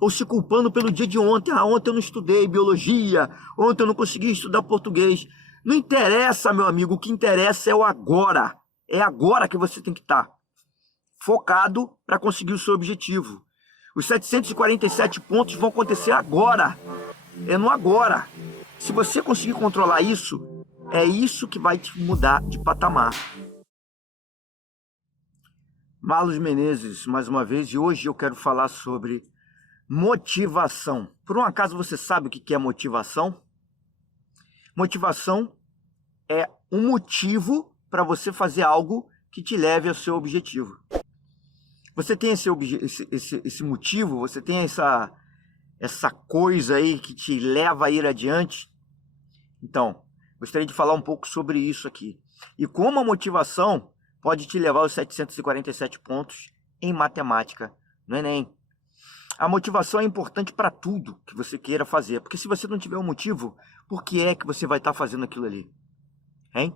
ou se culpando pelo dia de ontem. Ah, ontem eu não estudei biologia, ontem eu não consegui estudar português. Não interessa, meu amigo, o que interessa é o agora. É agora que você tem que estar focado para conseguir o seu objetivo. Os 747 pontos vão acontecer agora. É no agora. Se você conseguir controlar isso, é isso que vai te mudar de patamar. Marlos Menezes, mais uma vez, e hoje eu quero falar sobre motivação. Por um acaso você sabe o que é motivação? Motivação é um motivo para você fazer algo que te leve ao seu objetivo. Você tem esse motivo, você tem essa coisa aí que te leva a ir adiante? Então, gostaria de falar um pouco sobre isso aqui. E como a motivação pode te levar aos 747 pontos em matemática no Enem. A motivação é importante para tudo que você queira fazer. Porque se você não tiver um motivo, por que é que você vai estar fazendo aquilo ali? Hein?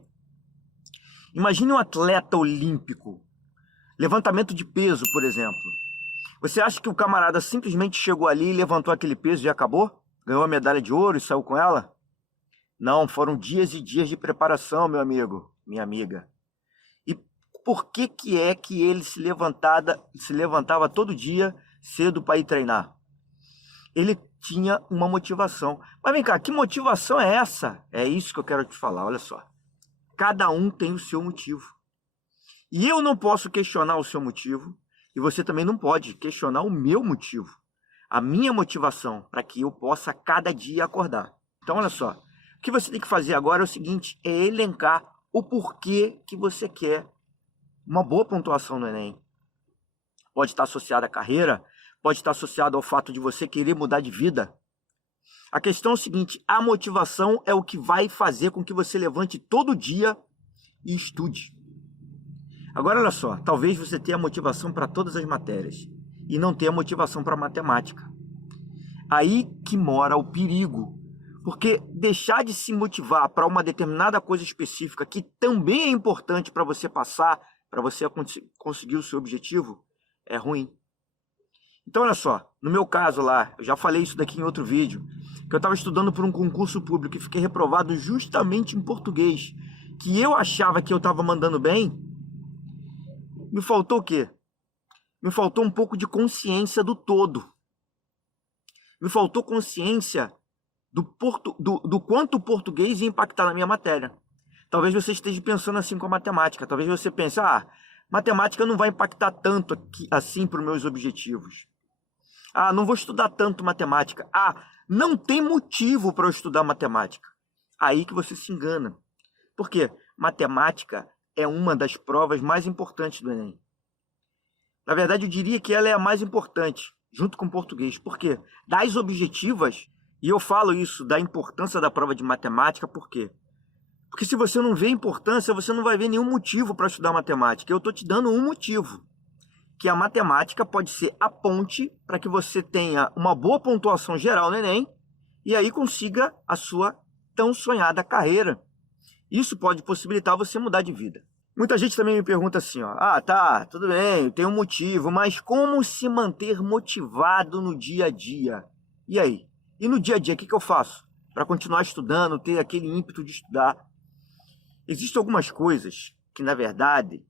Imagine um atleta olímpico. Levantamento de peso, por exemplo. Você acha que o camarada simplesmente chegou ali, levantou aquele peso e acabou? Ganhou a medalha de ouro e saiu com ela? Não, foram dias e dias de preparação, meu amigo, minha amiga. E por que é que ele se levantava todo dia cedo para ir treinar? Ele tinha uma motivação. Mas vem cá, que motivação é essa? É isso que eu quero te falar, olha só. Cada um tem o seu motivo. E eu não posso questionar o seu motivo, e você também não pode questionar o meu motivo. A minha motivação para que eu possa cada dia acordar. Então, olha só. O que você tem que fazer agora é o seguinte, é elencar o porquê que você quer uma boa pontuação no Enem. Pode estar associado à carreira, pode estar associado ao fato de você querer mudar de vida. A questão é o seguinte, a motivação é o que vai fazer com que você levante todo dia e estude. Agora, olha só, talvez você tenha motivação para todas as matérias e não tenha motivação para matemática. Aí que mora o perigo. Porque deixar de se motivar para uma determinada coisa específica, que também é importante para você passar, para você conseguir o seu objetivo, é ruim. Então, olha só, no meu caso lá, eu já falei isso daqui em outro vídeo, que eu estava estudando por um concurso público e fiquei reprovado justamente em português, que eu achava que eu estava mandando bem. Me faltou o quê? Me faltou um pouco de consciência do todo. Me faltou consciência do quanto o português ia impactar na minha matéria. Talvez você esteja pensando assim com a matemática. Talvez você pense, matemática não vai impactar tanto assim para os meus objetivos. Não vou estudar tanto matemática. Não tem motivo para eu estudar matemática. Aí que você se engana. Por quê? Matemática é uma das provas mais importantes do Enem. Na verdade, eu diria que ela é a mais importante, junto com o português. Por quê? Das objetivas, e eu falo isso da importância da prova de matemática, por quê? Porque se você não vê importância, você não vai ver nenhum motivo para estudar matemática. Eu estou te dando um motivo, que a matemática pode ser a ponte para que você tenha uma boa pontuação geral no Enem e aí consiga a sua tão sonhada carreira. Isso pode possibilitar você mudar de vida. Muita gente também me pergunta assim, tá, tudo bem, tem um motivo, mas como se manter motivado no dia a dia? E aí? E no dia a dia, o que eu faço para continuar estudando, ter aquele ímpeto de estudar? Existem algumas coisas que, na verdade,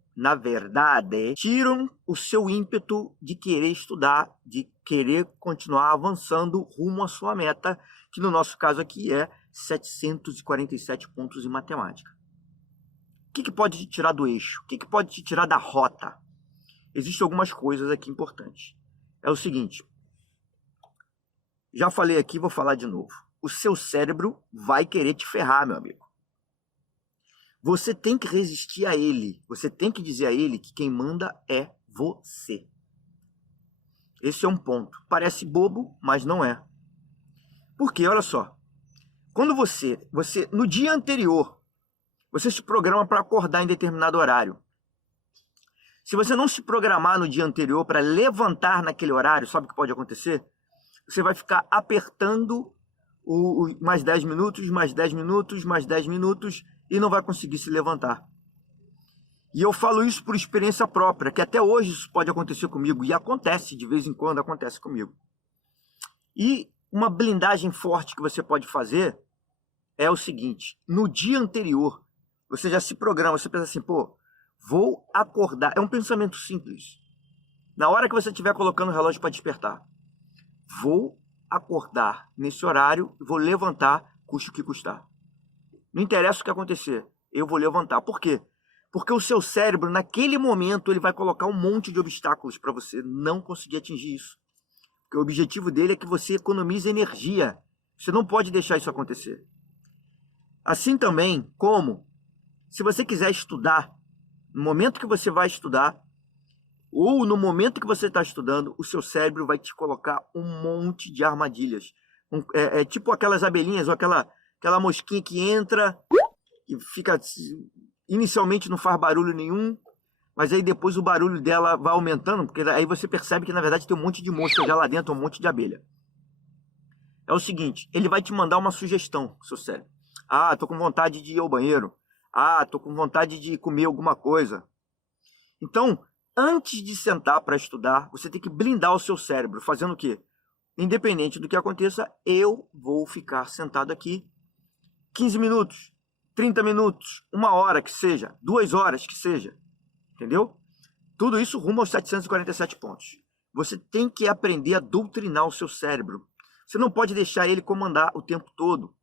tiram o seu ímpeto de querer estudar, de querer continuar avançando rumo à sua meta, que no nosso caso aqui é 747 pontos em matemática. O que pode te tirar do eixo? O que pode te tirar da rota? Existem algumas coisas aqui importantes. É o seguinte, já falei aqui, vou falar de novo. O seu cérebro vai querer te ferrar, meu amigo. Você tem que resistir a ele. Você tem que dizer a ele que quem manda é você. Esse é um ponto. Parece bobo, mas não é. Porque, olha só, quando você no dia anterior, você se programa para acordar em determinado horário. Se você não se programar no dia anterior para levantar naquele horário, sabe o que pode acontecer? Você vai ficar apertando mais 10 minutos, mais 10 minutos, mais 10 minutos e não vai conseguir se levantar. E eu falo isso por experiência própria, que até hoje isso pode acontecer comigo, e acontece, de vez em quando acontece comigo. E uma blindagem forte que você pode fazer é o seguinte: no dia anterior, você já se programa, você pensa assim, pô, vou acordar. É um pensamento simples. Na hora que você estiver colocando o relógio para despertar, vou acordar nesse horário, vou levantar, custe o que custar. Não interessa o que acontecer, eu vou levantar. Por quê? Porque o seu cérebro, naquele momento, ele vai colocar um monte de obstáculos para você não conseguir atingir isso. Porque o objetivo dele é que você economize energia. Você não pode deixar isso acontecer. Assim também como, se você quiser estudar, no momento que você vai estudar, ou no momento que você está estudando, o seu cérebro vai te colocar um monte de armadilhas. É tipo aquelas abelhinhas, ou aquela mosquinha que entra e fica... Inicialmente não faz barulho nenhum, mas aí depois o barulho dela vai aumentando, porque aí você percebe que na verdade tem um monte de mosca já lá dentro, um monte de abelha. É o seguinte, ele vai te mandar uma sugestão, seu cérebro. Ah, tô com vontade de ir ao banheiro. Ah, tô com vontade de comer alguma coisa. Então, antes de sentar para estudar, você tem que blindar o seu cérebro, fazendo o quê? Independente do que aconteça, eu vou ficar sentado aqui 15 minutos, 30 minutos, 1 hora que seja, 2 horas que seja, entendeu? Tudo isso rumo aos 747 pontos. Você tem que aprender a doutrinar o seu cérebro. Você não pode deixar ele comandar o tempo todo.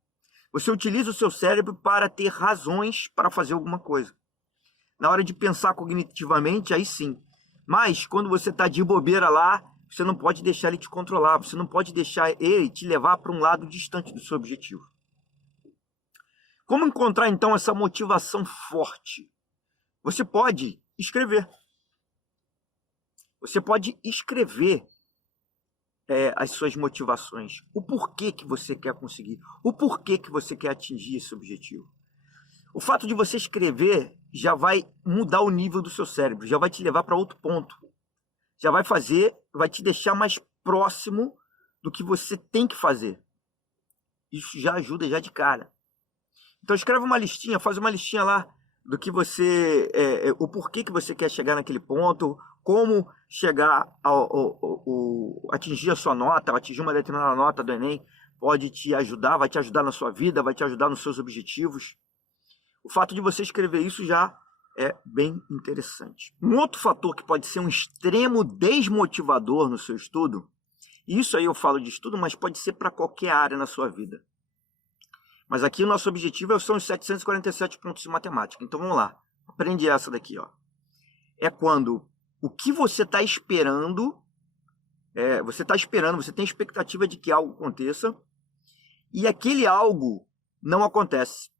Você utiliza o seu cérebro para ter razões para fazer alguma coisa. Na hora de pensar cognitivamente, aí sim. Mas quando você está de bobeira lá, você não pode deixar ele te controlar. Você não pode deixar ele te levar para um lado distante do seu objetivo. Como encontrar então essa motivação forte? Você pode escrever. Você pode escrever as suas motivações. O porquê que você quer conseguir. O porquê que você quer atingir esse objetivo. O fato de você escrever já vai mudar o nível do seu cérebro. Já vai te levar para outro ponto. Já vai te deixar mais próximo do que você tem que fazer. Isso já ajuda já de cara. Então escreve uma listinha, faz uma listinha lá do que você, o porquê que você quer chegar naquele ponto, como chegar atingir a sua nota, atingir uma determinada nota do Enem, pode te ajudar, vai te ajudar na sua vida, vai te ajudar nos seus objetivos. O fato de você escrever isso já é bem interessante. Um outro fator que pode ser um extremo desmotivador no seu estudo, isso aí eu falo de estudo, mas pode ser para qualquer área na sua vida. Mas aqui o nosso objetivo são os 747 pontos de matemática. Então vamos lá. Aprende essa daqui, ó. É quando o que você está esperando, você tem expectativa de que algo aconteça, e aquele algo não acontece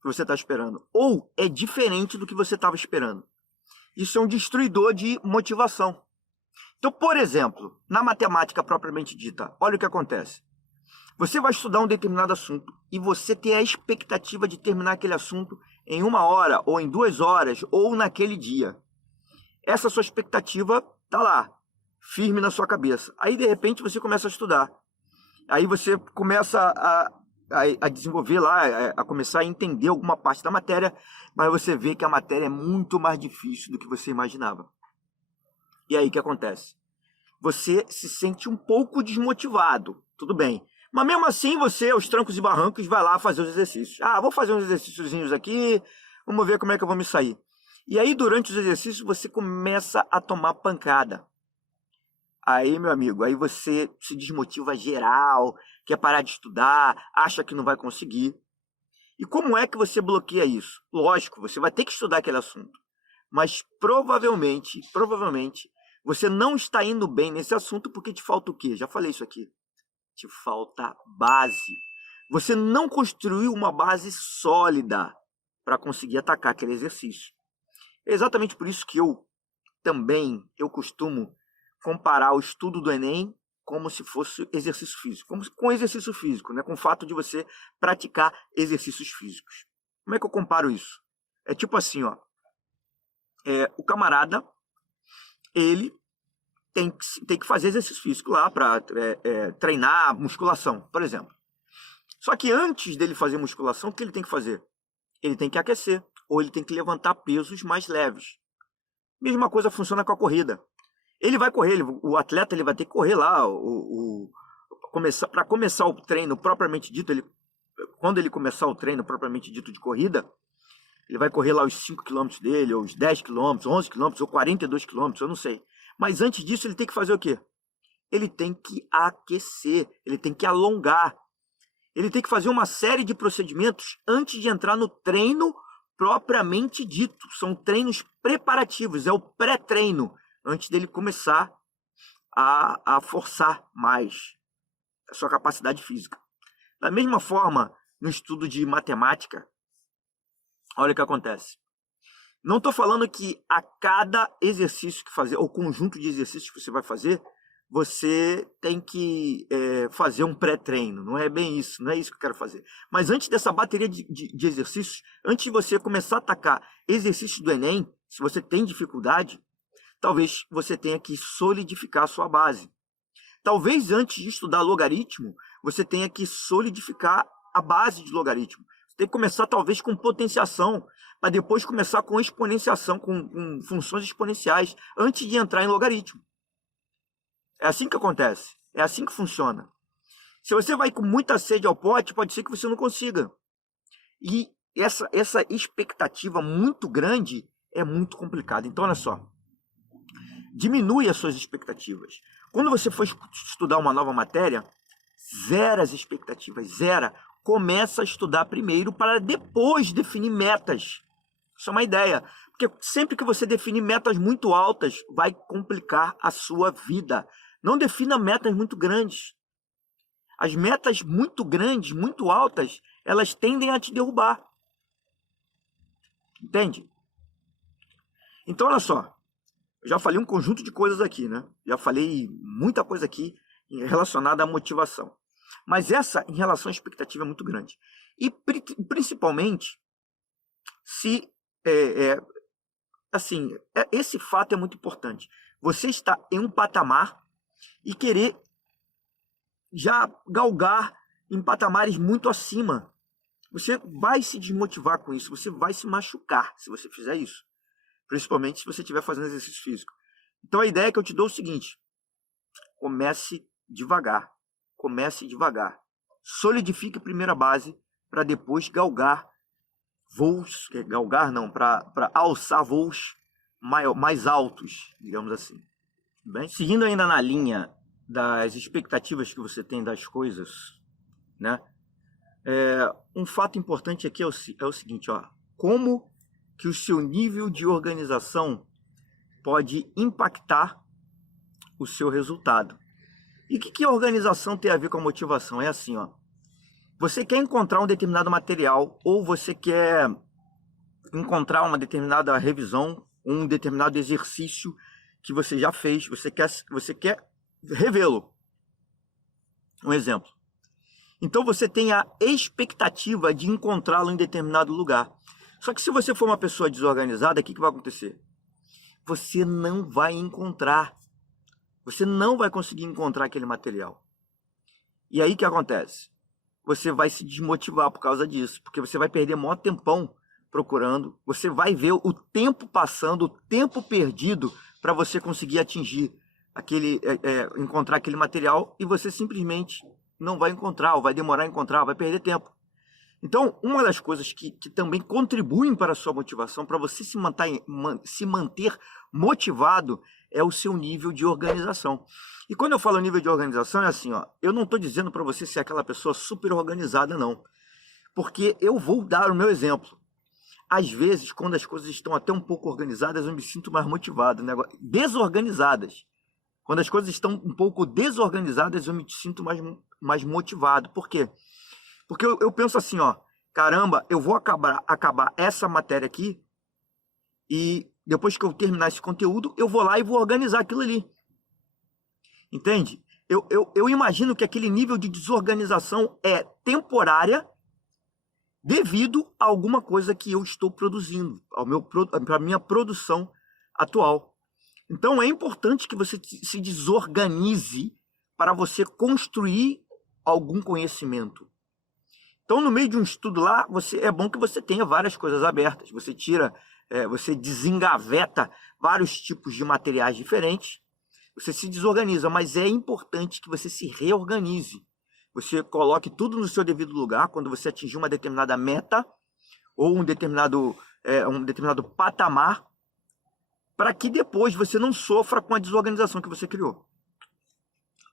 que você está esperando. Ou é diferente do que você estava esperando. Isso é um destruidor de motivação. Então, por exemplo, na matemática propriamente dita, olha o que acontece. Você vai estudar um determinado assunto e você tem a expectativa de terminar aquele assunto em 1 hora, ou em 2 horas, ou naquele dia. Essa sua expectativa está lá, firme na sua cabeça. Aí, de repente, você começa a estudar. Aí você começa a desenvolver lá, a começar a entender alguma parte da matéria, mas você vê que a matéria é muito mais difícil do que você imaginava. E aí o que acontece? Você se sente um pouco desmotivado, tudo bem. Mas mesmo assim, você, aos trancos e barrancos, vai lá fazer os exercícios. Ah, vou fazer uns exercíciozinhos aqui, vamos ver como é que eu vou me sair. E aí, durante os exercícios, você começa a tomar pancada. Aí, meu amigo, aí você se desmotiva geral, quer parar de estudar, acha que não vai conseguir. E como é que você bloqueia isso? Lógico, você vai ter que estudar aquele assunto. Mas provavelmente, você não está indo bem nesse assunto porque te falta o quê? Já falei isso aqui. Te falta base. Você não construiu uma base sólida para conseguir atacar aquele exercício. É exatamente por isso que eu costumo comparar o estudo do Enem como se fosse exercício físico, com exercício físico, né? Com o fato de você praticar exercícios físicos. Como é que eu comparo isso? É tipo assim, ó. O camarada, ele tem que fazer exercício físico lá para treinar musculação, por exemplo. Só que antes dele fazer musculação, o que ele tem que fazer? Ele tem que aquecer, ou ele tem que levantar pesos mais leves. Mesma coisa funciona com a corrida. Ele vai correr, o atleta ele vai ter que correr lá para começar o treino propriamente dito, quando ele começar o treino propriamente dito de corrida, ele vai correr lá os 5 km dele, ou os 10 km, 11 km, ou 42 km, eu não sei. Mas antes disso, ele tem que fazer o quê? Ele tem que aquecer, ele tem que alongar. Ele tem que fazer uma série de procedimentos antes de entrar no treino propriamente dito. São treinos preparativos, é o pré-treino, antes dele começar a forçar mais a sua capacidade física. Da mesma forma, no estudo de matemática, olha o que acontece. Não estou falando que a cada exercício que fazer, ou conjunto de exercícios que você vai fazer, você tem que fazer um pré-treino. Não é bem isso, não é isso que eu quero fazer. Mas antes dessa bateria de exercícios, antes de você começar a atacar exercícios do Enem, se você tem dificuldade, talvez você tenha que solidificar a sua base. Talvez antes de estudar logaritmo, você tenha que solidificar a base de logaritmo. Você tem que começar talvez com potenciação, para depois começar com exponenciação, com funções exponenciais, antes de entrar em logaritmo. É assim que acontece, é assim que funciona. Se você vai com muita sede ao pote, pode ser que você não consiga. E essa expectativa muito grande é muito complicada. Então, olha só, diminui as suas expectativas. Quando você for estudar uma nova matéria, zera as expectativas, zera. Começa a estudar primeiro para depois definir metas. Isso é uma ideia. Porque sempre que você definir metas muito altas, vai complicar a sua vida. Não defina metas muito grandes. As metas muito grandes, muito altas, elas tendem a te derrubar. Entende? Então, olha só. Eu já falei um conjunto de coisas aqui, né? Já falei muita coisa aqui relacionada à motivação. Mas essa, em relação à expectativa, é muito grande. E principalmente, se... esse fato é muito importante. Você está em um patamar e querer já galgar em patamares muito acima. Você vai se desmotivar com isso, você vai se machucar se você fizer isso. Principalmente se você estiver fazendo exercício físico. Então a ideia que eu te dou é o seguinte: comece devagar. Comece devagar. Solidifique a primeira base para depois galgar voos, para alçar voos mais altos, digamos assim. Bem, seguindo ainda na linha das expectativas que você tem das coisas, né? Um fato importante aqui é o seguinte, ó, como que o seu nível de organização pode impactar o seu resultado. E o que a organização tem a ver com a motivação? É assim, ó. Você quer encontrar um determinado material, ou você quer encontrar uma determinada revisão, um determinado exercício que você já fez, você quer revê-lo. Um exemplo. Então você tem a expectativa de encontrá-lo em determinado lugar. Só que se você for uma pessoa desorganizada, o que vai acontecer? Você não vai encontrar. Você não vai conseguir encontrar aquele material. E aí o que acontece? Você vai se desmotivar por causa disso, porque você vai perder maior tempão procurando, você vai ver o tempo passando, o tempo perdido para você conseguir atingir encontrar aquele material, e você simplesmente não vai encontrar, ou vai demorar a encontrar, vai perder tempo. Então, uma das coisas que também contribuem para a sua motivação, para você se manter motivado, é o seu nível de organização. E quando eu falo nível de organização, é assim, ó, eu não estou dizendo para você ser aquela pessoa super organizada, não. Porque eu vou dar o meu exemplo. Às vezes, quando as coisas estão até um pouco organizadas, eu me sinto mais motivado. Né? Desorganizadas. Quando as coisas estão um pouco desorganizadas, eu me sinto mais motivado. Por quê? Porque eu penso assim, ó, caramba, eu vou acabar essa matéria aqui, e depois que eu terminar esse conteúdo, eu vou lá e vou organizar aquilo ali. Entende? Eu imagino que aquele nível de desorganização é temporária devido a alguma coisa que eu estou produzindo, para a minha produção atual. Então é importante que você se desorganize para você construir algum conhecimento. Então, no meio de um estudo lá, é bom que você tenha várias coisas abertas. Você você desengaveta vários tipos de materiais diferentes, você se desorganiza, mas é importante que você se reorganize. Você coloque tudo no seu devido lugar quando você atingir uma determinada meta ou um determinado patamar, para que depois você não sofra com a desorganização que você criou.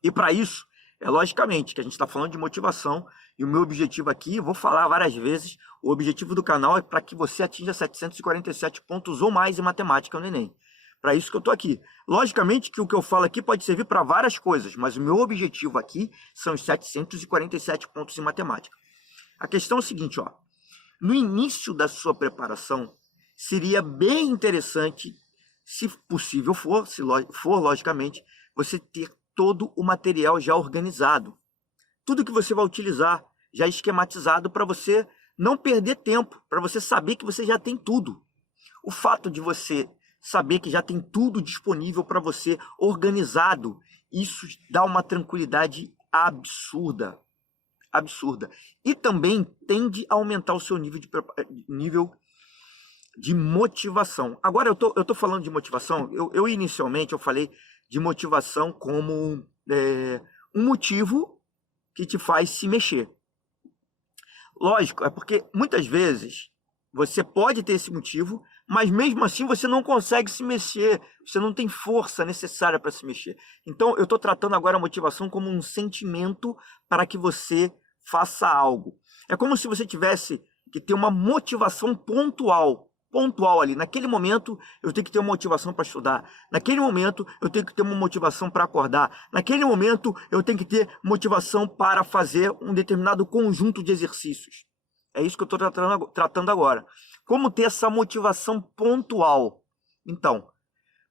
E para isso, é logicamente que a gente está falando de motivação, e o meu objetivo aqui, vou falar várias vezes, o objetivo do canal é para que você atinja 747 pontos ou mais em matemática no Enem. Para isso que eu estou aqui. Logicamente que o que eu falo aqui pode servir para várias coisas, mas o meu objetivo aqui são os 747 pontos em matemática. A questão é o seguinte, ó. No início da sua preparação, seria bem interessante, se possível for, se for logicamente, você ter todo o material já organizado. Tudo que você vai utilizar já esquematizado para você não perder tempo, para você saber que você já tem tudo. O fato de você saber que já tem tudo disponível para você, organizado, isso dá uma tranquilidade absurda. Absurda. E também tende a aumentar o seu nível de motivação. Agora eu tô falando de motivação, eu inicialmente eu falei de motivação como um motivo que te faz se mexer. Lógico, é porque muitas vezes você pode ter esse motivo, mas mesmo assim você não consegue se mexer, você não tem força necessária para se mexer. Então eu estou tratando agora a motivação como um sentimento para que você faça algo. É como se você tivesse que ter uma motivação pontual ali. Naquele momento eu tenho que ter uma motivação para estudar. Naquele momento eu tenho que ter uma motivação para acordar. Naquele momento eu tenho que ter motivação para fazer um determinado conjunto de exercícios. É isso que eu estou tratando agora. Como ter essa motivação pontual? Então,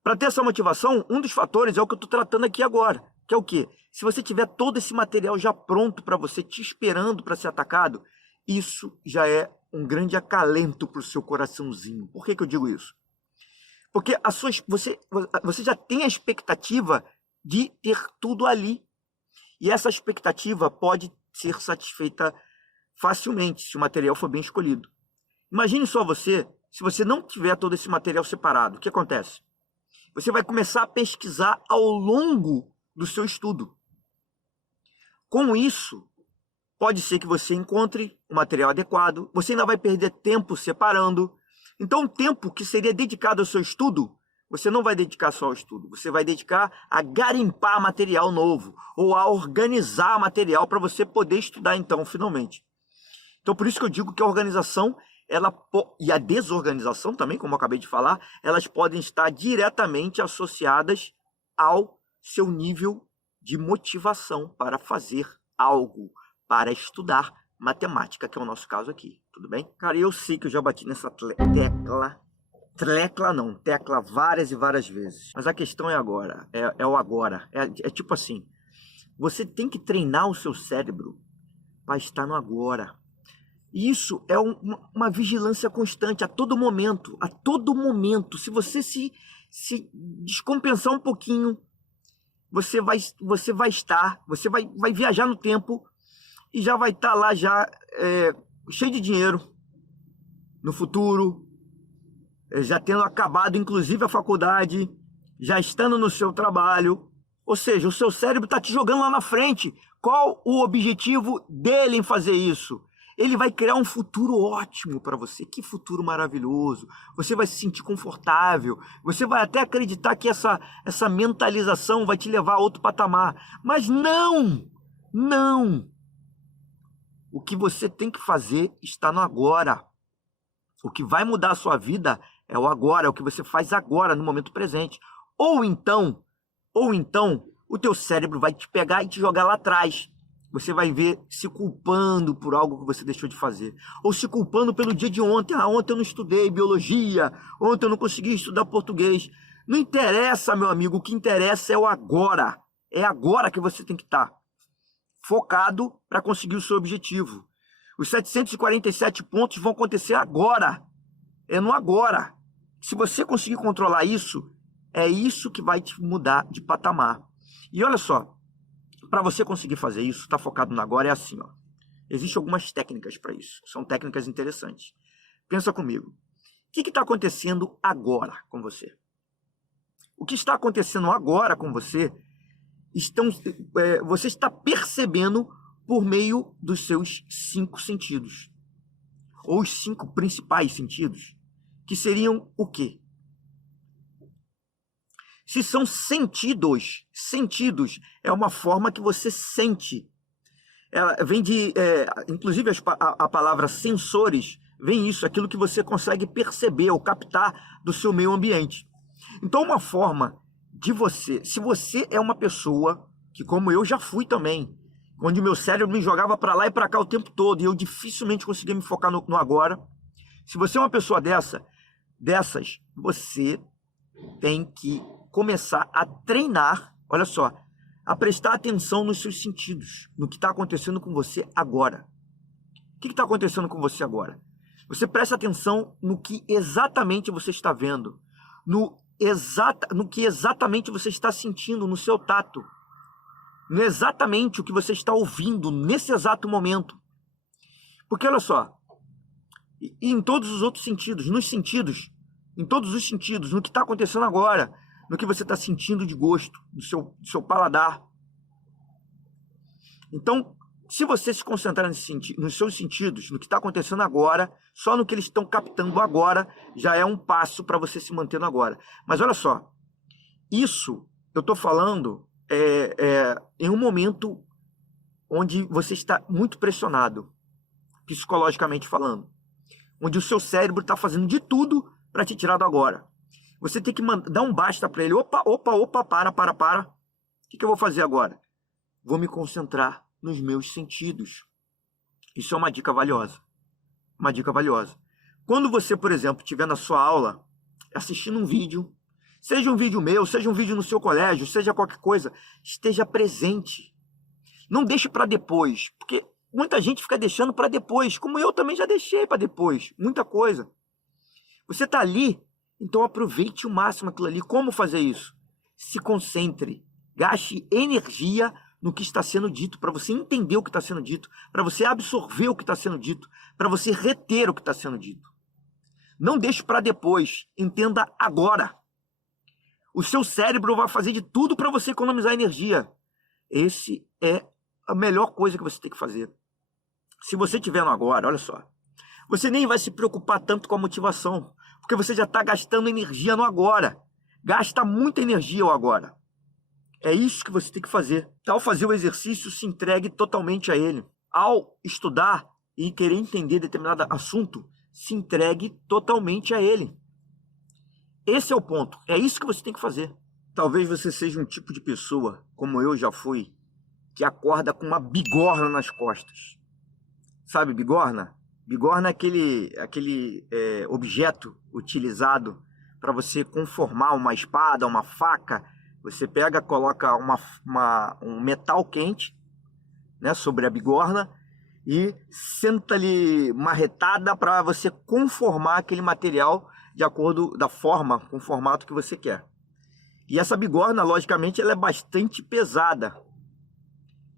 para ter essa motivação, um dos fatores é o que eu estou tratando aqui agora, que é o quê? Se você tiver todo esse material já pronto para você, te esperando para ser atacado, isso já é um grande acalento para o seu coraçãozinho. Por que eu digo isso? Porque você já tem a expectativa de ter tudo ali. E essa expectativa pode ser satisfeita facilmente, se o material for bem escolhido. Imagine só você, se você não tiver todo esse material separado, o que acontece? Você vai começar a pesquisar ao longo do seu estudo. Com isso, pode ser que você encontre o material adequado, você ainda vai perder tempo separando. Então, o tempo que seria dedicado ao seu estudo, você não vai dedicar só ao estudo, você vai dedicar a garimpar material novo, ou a organizar material para você poder estudar, então, finalmente. Então, por isso que eu digo que a organização e a desorganização também, como eu acabei de falar, elas podem estar diretamente associadas ao seu nível de motivação para fazer algo, para estudar matemática, que é o nosso caso aqui, tudo bem? Cara, eu sei que eu já bati nessa tecla várias e várias vezes, mas a questão é agora, é o agora, é tipo assim, você tem que treinar o seu cérebro para estar no agora. Isso é uma vigilância constante a todo momento, se você se descompensar um pouquinho, você vai viajar no tempo e já vai estar lá cheio de dinheiro no futuro, já tendo acabado inclusive a faculdade, já estando no seu trabalho, ou seja, o seu cérebro está te jogando lá na frente. Qual o objetivo dele em fazer isso? Ele vai criar um futuro ótimo para você. Que futuro maravilhoso. Você vai se sentir confortável. Você vai até acreditar que essa mentalização vai te levar a outro patamar. Mas não! Não! O que você tem que fazer está no agora. O que vai mudar a sua vida é o agora, é o que você faz agora, no momento presente. Ou então, o teu cérebro vai te pegar e te jogar lá atrás. Você vai ver se culpando por algo que você deixou de fazer. Ou se culpando pelo dia de ontem. Ah, ontem eu não estudei biologia. Ontem eu não consegui estudar português. Não interessa, meu amigo. O que interessa é o agora. É agora que você tem que estar focado para conseguir o seu objetivo. Os 747 pontos vão acontecer agora. É no agora. Se você conseguir controlar isso, é isso que vai te mudar de patamar. E olha só. Para você conseguir fazer isso, estar focado no agora, é assim, ó. Existem algumas técnicas para isso. São técnicas interessantes. Pensa comigo. O que está acontecendo agora com você? O que está acontecendo agora com você, você está percebendo por meio dos seus 5 sentidos. Ou os 5 principais sentidos, que seriam o quê? Se são sentidos é uma forma que você sente. Ela vem de, inclusive a palavra sensores, vem isso, aquilo que você consegue perceber ou captar do seu meio ambiente. Então uma forma de você, se você é uma pessoa que, como eu já fui também, onde o meu cérebro me jogava para lá e para cá o tempo todo, e eu dificilmente conseguia me focar no agora. Se você é uma pessoa dessas, você tem que começar a treinar, olha só, a prestar atenção nos seus sentidos, no que está acontecendo com você agora. O que está acontecendo com você agora? Você presta atenção no que exatamente você está vendo, no que exatamente você está sentindo no seu tato, no exatamente o que você está ouvindo nesse exato momento. Porque olha só, e em todos os outros sentidos, em todos os sentidos, no que está acontecendo agora, no que você está sentindo de gosto, do seu paladar. Então, se você se concentrar nos seus sentidos, no que está acontecendo agora, só no que eles estão captando agora, já é um passo para você se manter no agora. Mas olha só, isso eu estou falando em um momento onde você está muito pressionado, psicologicamente falando, onde o seu cérebro está fazendo de tudo para te tirar do agora. Você tem que dar um basta para ele. Opa, para. O que eu vou fazer agora? Vou me concentrar nos meus sentidos. Isso é uma dica valiosa. Uma dica valiosa. Quando você, por exemplo, estiver na sua aula, assistindo um vídeo, seja um vídeo meu, seja um vídeo no seu colégio, seja qualquer coisa, esteja presente. Não deixe para depois, porque muita gente fica deixando para depois, como eu também já deixei para depois, muita coisa. Você está ali, então aproveite o máximo aquilo ali. Como fazer isso? Se concentre, gaste energia no que está sendo dito, para você entender o que está sendo dito, para você absorver o que está sendo dito, para você reter o que está sendo dito. Não deixe para depois, entenda agora. O seu cérebro vai fazer de tudo para você economizar energia. Esse é a melhor coisa que você tem que fazer. Se você estiver no agora, olha só, você nem vai se preocupar tanto com a motivação, porque você já está gastando energia no agora. Gasta muita energia o agora. É isso que você tem que fazer. Ao fazer o exercício, se entregue totalmente a ele. Ao estudar e querer entender determinado assunto, se entregue totalmente a ele. Esse é o ponto. É isso que você tem que fazer. Talvez você seja um tipo de pessoa, como eu já fui, que acorda com uma bigorna nas costas. Sabe bigorna? Bigorna é aquele objeto utilizado para você conformar uma espada, uma faca. Você pega, coloca um metal quente, né, sobre a bigorna e senta-lhe marretada para você conformar aquele material de acordo da forma, com o formato que você quer. E essa bigorna, logicamente, ela é bastante pesada.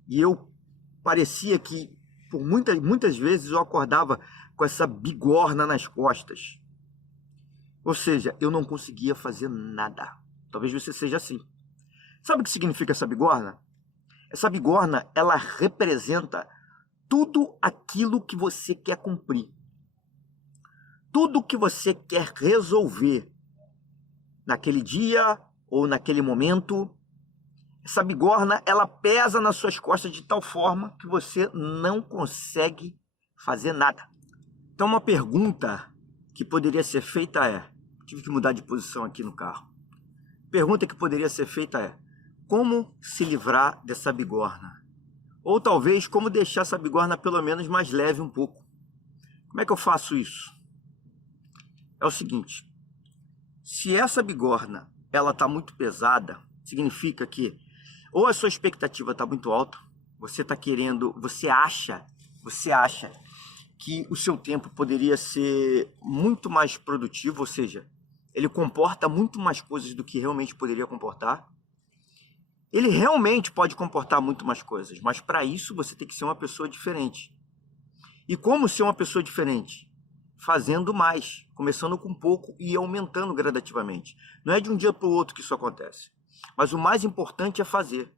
E eu parecia que, por muitas vezes, eu acordava com essa bigorna nas costas. Ou seja, eu não conseguia fazer nada. Talvez você seja assim. Sabe o que significa essa bigorna? Essa bigorna, ela representa tudo aquilo que você quer cumprir. Tudo que você quer resolver naquele dia ou naquele momento. Essa bigorna, ela pesa nas suas costas de tal forma que você não consegue fazer nada. Então uma pergunta que poderia ser feita é... Tive que mudar de posição aqui no carro. Pergunta que poderia ser feita é: como se livrar dessa bigorna? Ou talvez, como deixar essa bigorna pelo menos mais leve um pouco? Como é que eu faço isso? É o seguinte: se essa bigorna ela está muito pesada, significa que ou a sua expectativa está muito alta, você está querendo, você acha que o seu tempo poderia ser muito mais produtivo, ou seja, ele comporta muito mais coisas do que realmente poderia comportar. Ele realmente pode comportar muito mais coisas, mas para isso você tem que ser uma pessoa diferente. E como ser uma pessoa diferente? fazendo mais, começando com pouco e aumentando gradativamente. Não é de um dia para o outro que isso acontece. Mas o mais importante é fazer.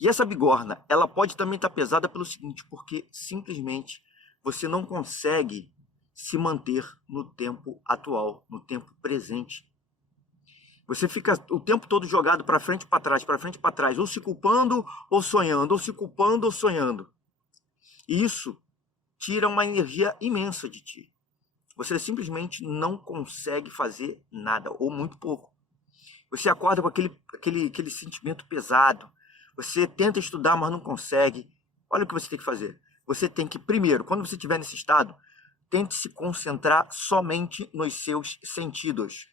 E essa bigorna, ela pode também estar pesada pelo seguinte, porque simplesmente você não consegue se manter no tempo atual, no tempo presente. Você fica o tempo todo jogado para frente e para trás, ou se culpando ou sonhando, ou se culpando ou sonhando. E isso tira uma energia imensa de ti. Você simplesmente não consegue fazer nada, ou muito pouco. Você acorda com aquele sentimento pesado. Você tenta estudar, mas não consegue. Olha o que você tem que fazer. Você tem que, primeiro, quando você estiver nesse estado, tente se concentrar somente nos seus sentidos.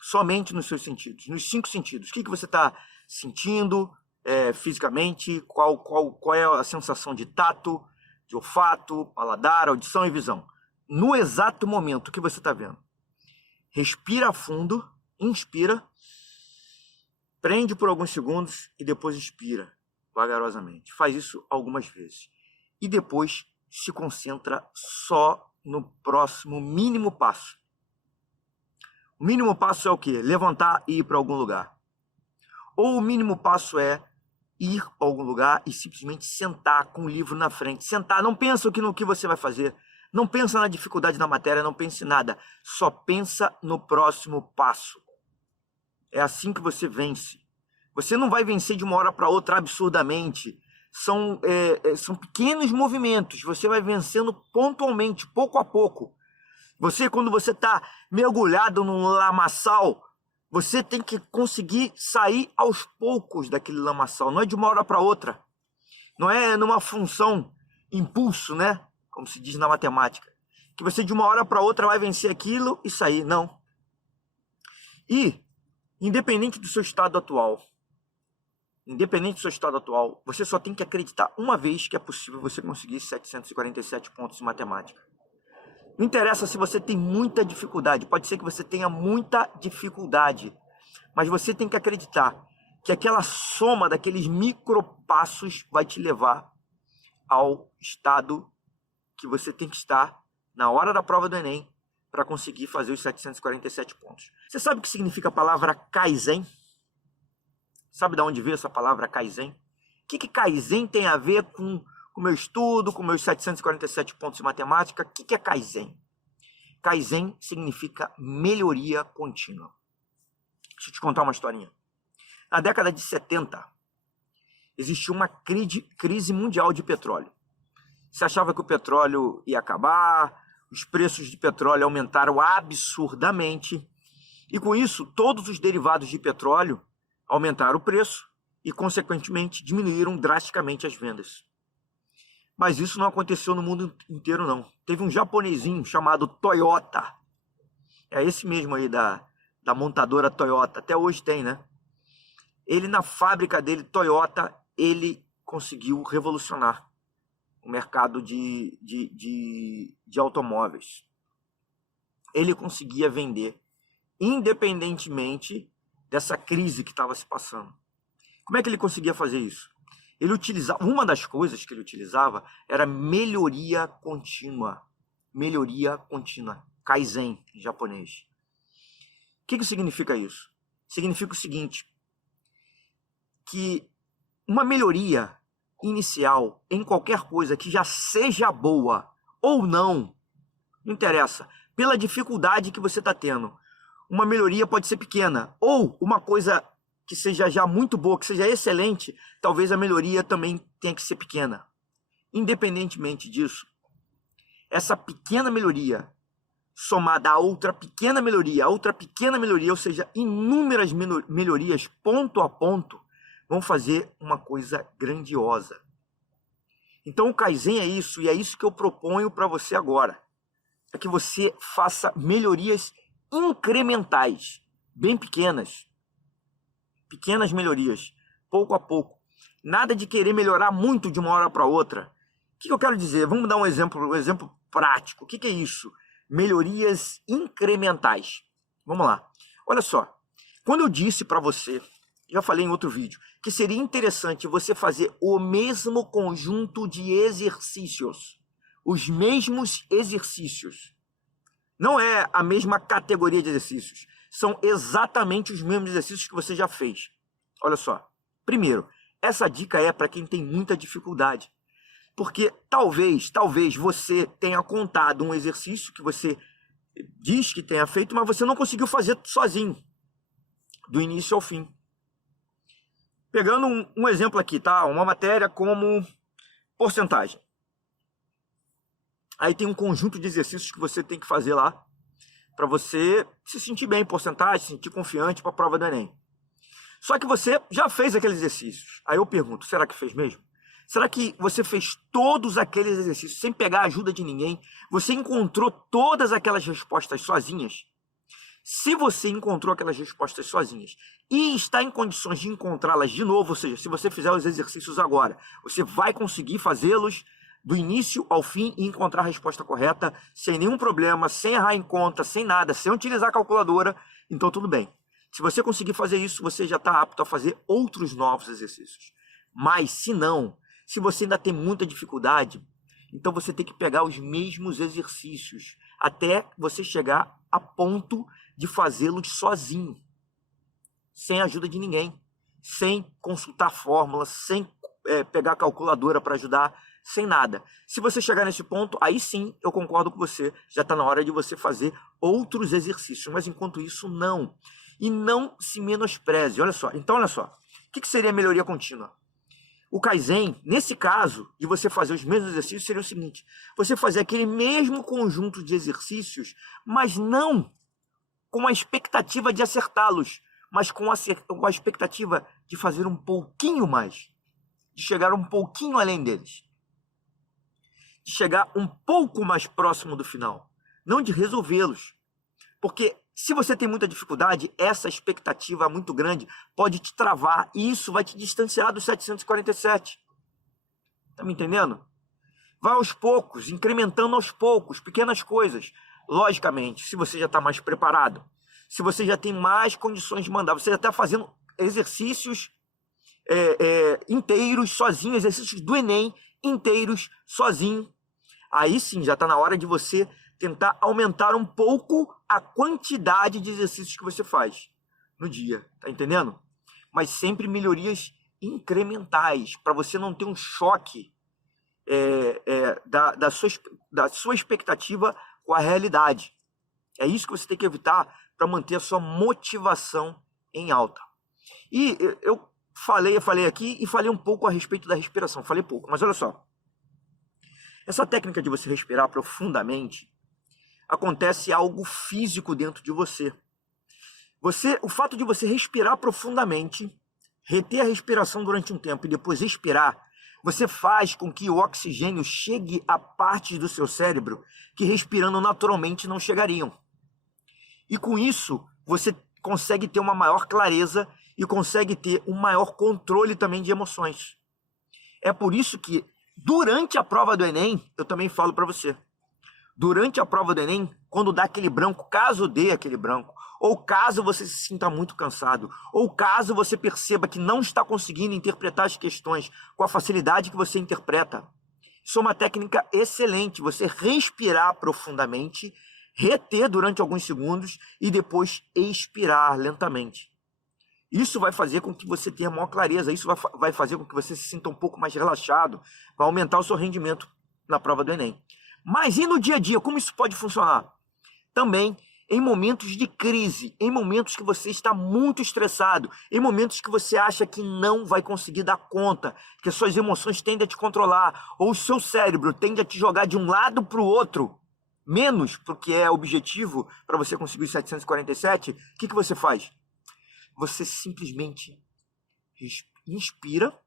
Somente nos seus sentidos, nos 5 sentidos. O que você está sentindo fisicamente? Qual é a sensação de tato, de olfato, paladar, audição e visão? No exato momento que você está vendo. Respira fundo, inspira, prende por alguns segundos e depois expira vagarosamente. Faz isso algumas vezes. E depois se concentra só no próximo mínimo passo. O mínimo passo é o quê? Levantar e ir para algum lugar. Ou o mínimo passo é ir para algum lugar e simplesmente sentar com o livro na frente. Sentar, não pensa no que você vai fazer. Não pensa na dificuldade da matéria, não pense em nada. Só pensa no próximo passo. É assim que você vence. Você não vai vencer de uma hora para outra absurdamente. São pequenos movimentos. Você vai vencendo pontualmente, pouco a pouco. Quando você está mergulhado num lamaçal, você tem que conseguir sair aos poucos daquele lamaçal. Não é de uma hora para outra. Não é numa função impulso, né? Como se diz na matemática. Que você de uma hora para outra vai vencer aquilo e sair. Não. E, independente do seu estado atual, você só tem que acreditar uma vez que é possível você conseguir 747 pontos em matemática. Não interessa se você tem muita dificuldade, pode ser que você tenha muita dificuldade, mas você tem que acreditar que aquela soma daqueles micropassos vai te levar ao estado que você tem que estar na hora da prova do Enem para conseguir fazer os 747 pontos. Você sabe o que significa a palavra Kaizen? Sabe de onde veio essa palavra Kaizen? O que Kaizen tem a ver com o meu estudo, com meus 747 pontos em matemática? O que é Kaizen? Kaizen significa melhoria contínua. Deixa eu te contar uma historinha. Na década de 70, existiu uma crise mundial de petróleo. Se achava que o petróleo ia acabar, os preços de petróleo aumentaram absurdamente, e com isso todos os derivados de petróleo aumentaram o preço e, consequentemente, diminuíram drasticamente as vendas. Mas isso não aconteceu no mundo inteiro, não. Teve um japonesinho chamado Toyota. É esse mesmo aí da montadora Toyota. Até hoje tem, né? Ele, na fábrica dele, Toyota, ele conseguiu revolucionar o mercado de automóveis. Ele conseguia vender, independentemente dessa crise que estava se passando. Como é que ele conseguia fazer isso? Ele utilizava, uma das coisas que ele utilizava era melhoria contínua. Melhoria contínua. Kaizen, em japonês. O que significa isso? Significa o seguinte, que uma melhoria inicial em qualquer coisa que já seja boa ou não interessa, pela dificuldade que você está tendo. Uma melhoria pode ser pequena, ou uma coisa que seja já muito boa, que seja excelente, talvez a melhoria também tenha que ser pequena. Independentemente disso, essa pequena melhoria somada a outra pequena melhoria, ou seja, inúmeras melhorias ponto a ponto, vão fazer uma coisa grandiosa. Então o Kaizen é isso, e é isso que eu proponho para você agora. É que você faça melhorias incrementais, bem pequenas. Pequenas melhorias, pouco a pouco. Nada de querer melhorar muito de uma hora para outra. O que eu quero dizer? Vamos dar um exemplo prático. O que é isso? Melhorias incrementais. Vamos lá. Olha só. Quando eu disse para você, já falei em outro vídeo, que seria interessante você fazer o mesmo conjunto de exercícios. Os mesmos exercícios. Não é a mesma categoria de exercícios. São exatamente os mesmos exercícios que você já fez. Olha só. Primeiro, essa dica é para quem tem muita dificuldade. Porque talvez você tenha contado um exercício que você diz que tenha feito, mas você não conseguiu fazer sozinho, do início ao fim. Pegando um exemplo aqui, tá? Uma matéria como porcentagem. Aí tem um conjunto de exercícios que você tem que fazer lá para você se sentir bem em porcentagem, se sentir confiante para a prova do Enem. Só que você já fez aqueles exercícios. Aí eu pergunto, será que fez mesmo? Será que você fez todos aqueles exercícios sem pegar a ajuda de ninguém? Você encontrou todas aquelas respostas sozinhas? Se você encontrou aquelas respostas sozinhas e está em condições de encontrá-las de novo, ou seja, se você fizer os exercícios agora, você vai conseguir fazê-los do início ao fim e encontrar a resposta correta, sem nenhum problema, sem errar em conta, sem nada, sem utilizar a calculadora, então tudo bem. Se você conseguir fazer isso, você já está apto a fazer outros novos exercícios. Mas se não, se você ainda tem muita dificuldade, então você tem que pegar os mesmos exercícios até você chegar a ponto de fazê-los sozinho, sem a ajuda de ninguém, sem consultar fórmulas, sem pegar a calculadora para ajudar, sem nada. Se você chegar nesse ponto, aí sim eu concordo com você, já está na hora de você fazer outros exercícios, mas enquanto isso não. E não se menospreze, olha só. Então olha só, o que seria a melhoria contínua? O Kaizen, nesse caso, de você fazer os mesmos exercícios, seria o seguinte: você fazer aquele mesmo conjunto de exercícios, mas não com a expectativa de acertá-los, mas com a expectativa de fazer um pouquinho mais, de chegar um pouquinho além deles, de chegar um pouco mais próximo do final, não de resolvê-los. Porque se você tem muita dificuldade, essa expectativa muito grande pode te travar e isso vai te distanciar do 747. Tá me entendendo? Vai aos poucos, incrementando aos poucos, pequenas coisas. Logicamente, se você já está mais preparado, se você já tem mais condições de mandar, você já está fazendo exercícios inteiros sozinho, exercícios do Enem inteiros sozinho, aí sim já está na hora de você tentar aumentar um pouco a quantidade de exercícios que você faz no dia, tá entendendo? Mas sempre melhorias incrementais, para você não ter um choque da sua expectativa com a realidade. É isso que você tem que evitar para manter a sua motivação em alta. E eu falei aqui e falei um pouco a respeito da respiração, falei pouco, mas olha só. Essa técnica de você respirar profundamente, acontece algo físico dentro de você. O fato de você respirar profundamente, reter a respiração durante um tempo e depois expirar, você faz com que o oxigênio chegue a partes do seu cérebro que respirando naturalmente não chegariam. E com isso, você consegue ter uma maior clareza e consegue ter um maior controle também de emoções. É por isso que, durante a prova do Enem, eu também falo para você, durante a prova do Enem, quando dá aquele branco, caso dê aquele branco, ou caso você se sinta muito cansado, ou caso você perceba que não está conseguindo interpretar as questões com a facilidade que você interpreta, isso é uma técnica excelente, você respirar profundamente, reter durante alguns segundos e depois expirar lentamente. Isso vai fazer com que você tenha maior clareza, isso vai fazer com que você se sinta um pouco mais relaxado, vai aumentar o seu rendimento na prova do Enem. Mas e no dia a dia, como isso pode funcionar? Também em momentos de crise, em momentos que você está muito estressado, em momentos que você acha que não vai conseguir dar conta, que as suas emoções tendem a te controlar, ou o seu cérebro tende a te jogar de um lado para o outro, menos para o que é objetivo para você conseguir os 747, o que você faz? Você simplesmente inspira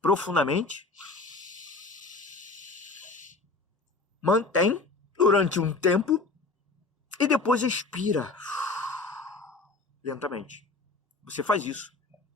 profundamente, mantém durante um tempo e depois expira lentamente. Você faz isso,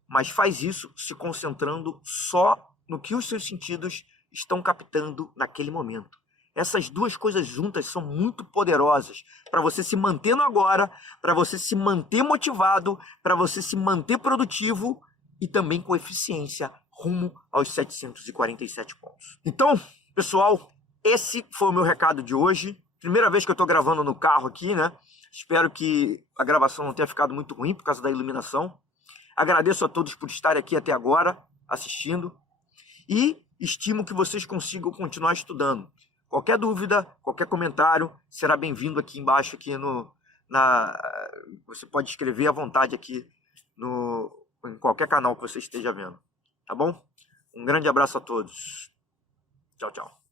mas faz isso se concentrando só no que os seus sentidos estão captando naquele momento. Essas duas coisas juntas são muito poderosas para você se manter no agora, para você se manter motivado, para você se manter produtivo e também com eficiência rumo aos 747 pontos. Então, pessoal, esse foi o meu recado de hoje. Primeira vez que eu estou gravando no carro aqui, né? Espero que a gravação não tenha ficado muito ruim por causa da iluminação. Agradeço a todos por estarem aqui até agora, assistindo. E estimo que vocês consigam continuar estudando. Qualquer dúvida, qualquer comentário, será bem-vindo aqui embaixo, aqui você pode escrever à vontade aqui em qualquer canal que você esteja vendo. Tá bom? Um grande abraço a todos. Tchau, tchau.